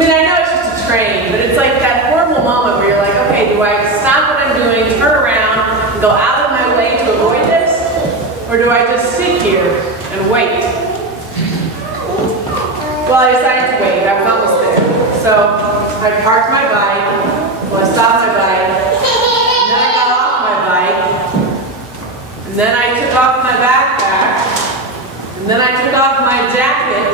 mean, I know it's just a train, but it's like that horrible moment where you're like, okay, do I stop what I'm doing, turn around, and go out of my way to avoid this? Or do I just sit here and wait? Well, I decided to wait. I was almost there. So I parked my bike. Well, I stopped my bike. And then I got off my bike. And then I took off my backpack. And then I took off my jacket.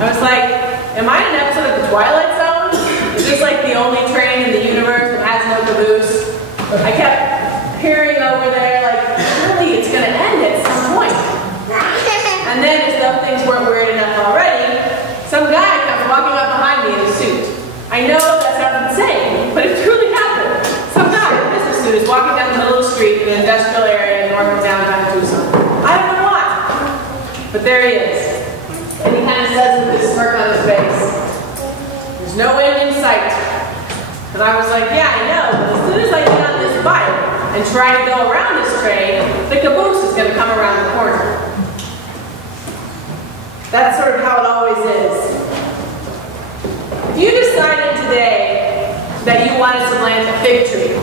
I was like, am I in an episode of The Twilight Zone? Is this like the only train in the universe that has no caboose? I kept peering over there like, surely it's going to end at some point. And then, as though things weren't weird enough already, some guy comes walking up behind me in a suit. I know that sounds insane, but it truly happened. Some guy in a business suit is walking down the middle of the street in an industrial area north of downtown Tucson. I don't know why, but there he is. And he kind of says with this smirk on his face, there's no end in sight. And I was like, yeah, I know, but as soon as I get on this bike and try to go around this train, the caboose is going to come around the corner. That's sort of how it always is. If you decided today that you wanted to plant a fig tree,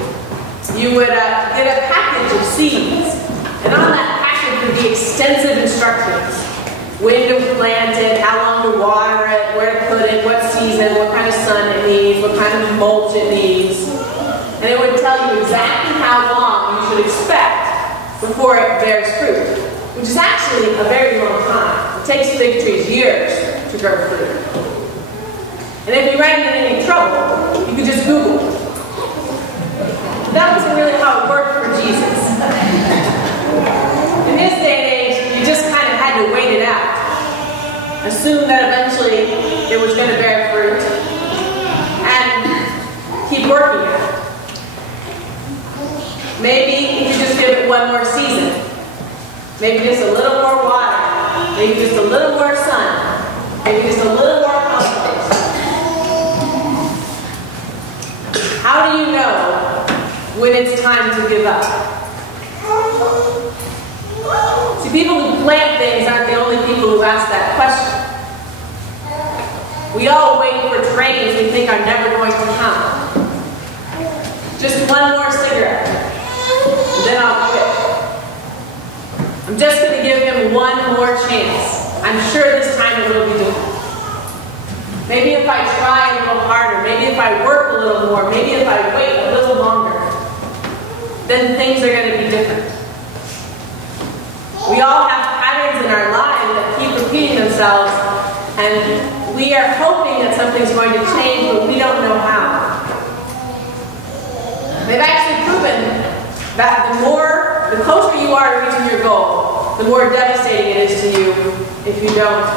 you would get a package of seeds, and on that package would be extensive instructions. When to plant it, how long to water it, where to put it, what season, what kind of sun it needs, what kind of mulch it needs. And it would tell you exactly how long you should expect before it bears fruit, which is actually a very long time. It takes fig trees years to grow fruit. And if you ran into any trouble, you could just Google. That wasn't really how it worked for Jesus. In his day and age, you just kind of had to wait it out. Assume that eventually it was going to bear fruit. And keep working at it. Maybe you could just give it one more season. Maybe just a little more water. Maybe just a little more sun. Maybe just a little more compost. How do you know when it's time to give up? See, people who plant things aren't the only people who ask that question. We all wait for trains we think are never going to come. Just one more cigarette, and then I'll quit. I'm just going to give him one more chance. I'm sure this time it will be different. Maybe if I try a little harder, maybe if I work a little more, maybe if I wait a little longer, then things are going to be different. We all have patterns in our lives that keep repeating themselves, and we are hoping that something's going to change, but we don't know how. They've actually proven that the closer you are to reaching your goal, the more devastating it is to you if you don't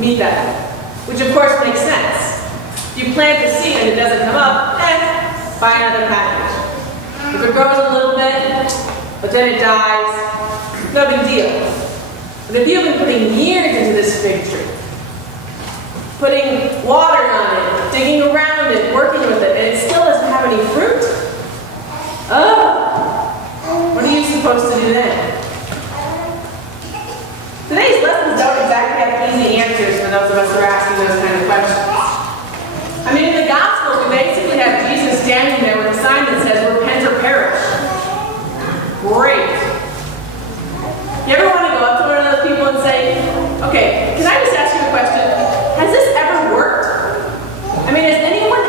meet that. Which of course makes sense. If you plant the seed and it doesn't come up, buy another package. If it grows a little bit, but then it dies, no big deal. But if you've been putting years into this fig tree, putting water on it, digging around it, working with it, and it still doesn't have any fruit, what are you supposed to do then? Today's lessons don't exactly have easy answers for those of us who are asking those kind of questions. I mean, in the Gospel, we basically have Jesus standing there with a sign that says, repent or perish. Great. You ever want to go up to one of those people and say, okay, can I just ask you a question? Has this ever worked? I mean, has anyone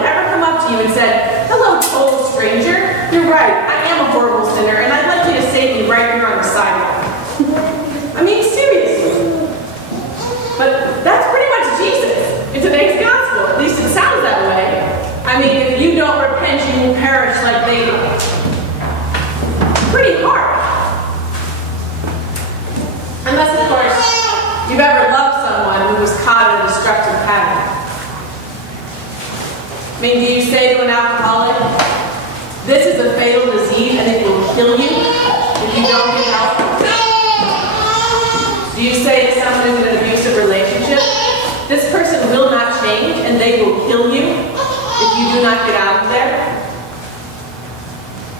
ever come up to you and said, hello, total stranger, you're right, I am a horrible sinner, and I'd like you to save me right here on the sidewalk. I mean, seriously. But that's pretty much Jesus in today's gospel. At least it sounds that way. I mean, if you don't repent, you will perish like they do. Pretty hard. Unless, of course, you've ever loved someone who was caught in a destructive pattern. I mean, do you say to an alcoholic, this is a fatal disease and it will kill you if you don't get help? Do you say to someone who's in an abusive relationship, this person will not change and they will kill you if you do not get out of there?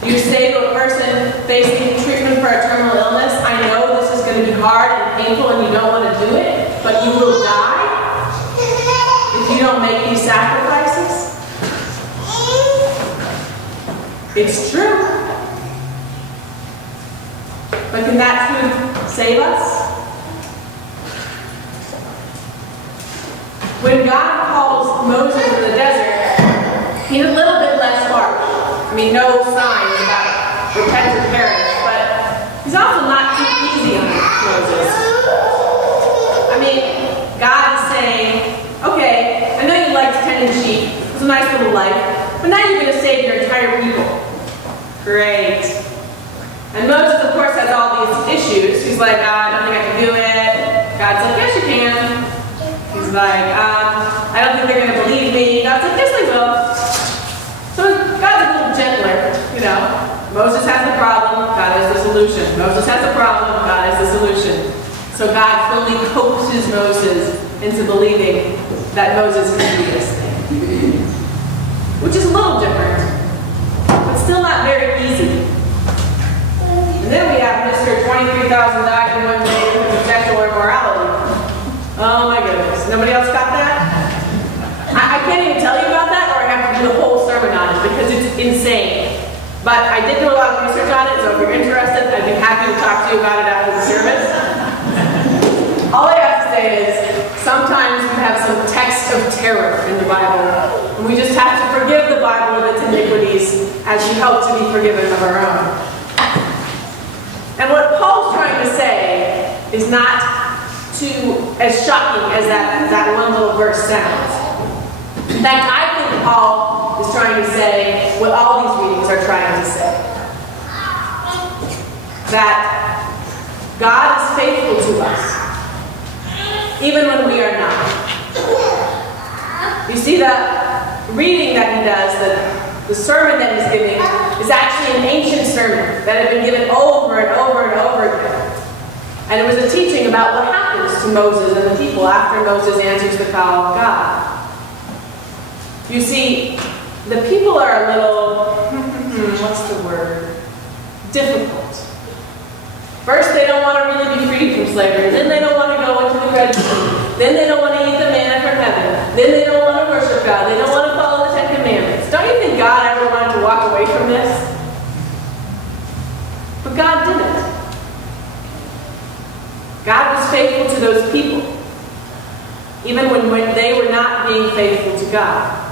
Do you say to a person facing treatment for a terminal illness, I know this is going to be hard and painful and you don't want to do it, but you will die if you don't make these sacrifices? It's true. But can that truth save us? When God calls Moses in the desert, he's a little bit less harsh. I mean, no signs about repentant parents, but he's also not too easy on Moses. I mean, God is saying, okay, I know you liked tending sheep. It was a nice little life. But now you're going to save your entire people. Great. And Moses, of course, has all these issues. He's like, I don't think I can do it. God's like, yes, you can. He's like, I don't think they're going to believe me. God's like, yes, they will. So God's a little gentler, you know. Moses has the problem, God has the solution. Moses has the problem, God has the solution. So God fully coaxes Moses into believing that Moses can do this thing. Which is a little different, but still not very easy. And then we have Mr. 23,000 died in one day because of sexual immorality. Oh my goodness. Nobody else got that? I can't even tell you about that, or I have to do the whole sermon on it because it's insane. But I did do a lot of research on it, so if you're interested, I'd be happy to talk to you about it after the service. All I have to say is, sometimes we have some text of terror in the Bible, and we just have to forgive the Bible of its iniquities as we hope to be forgiven of our own. And what Paul's trying to say is not as shocking as that one little verse sounds. In fact, I think Paul is trying to say what all these readings are trying to say. That God is faithful to us, even when we are not. You see, the reading that he does, the sermon that he's giving, is actually an ancient sermon that had been given over and over and over again. And it was a teaching about what happens to Moses and the people after Moses answers the call of God. You see, the people are a little, what's the word? Difficult. First, they don't want to really be freed from slavery. Then they don't want to go into the Red Sea. Then they don't want to eat the manna from heaven. Then they don't want to worship God. They don't want to follow the Ten Commandments. Don't you think God ever wanted to walk away from this? But God didn't. God was faithful to those people, even when they were not being faithful to God.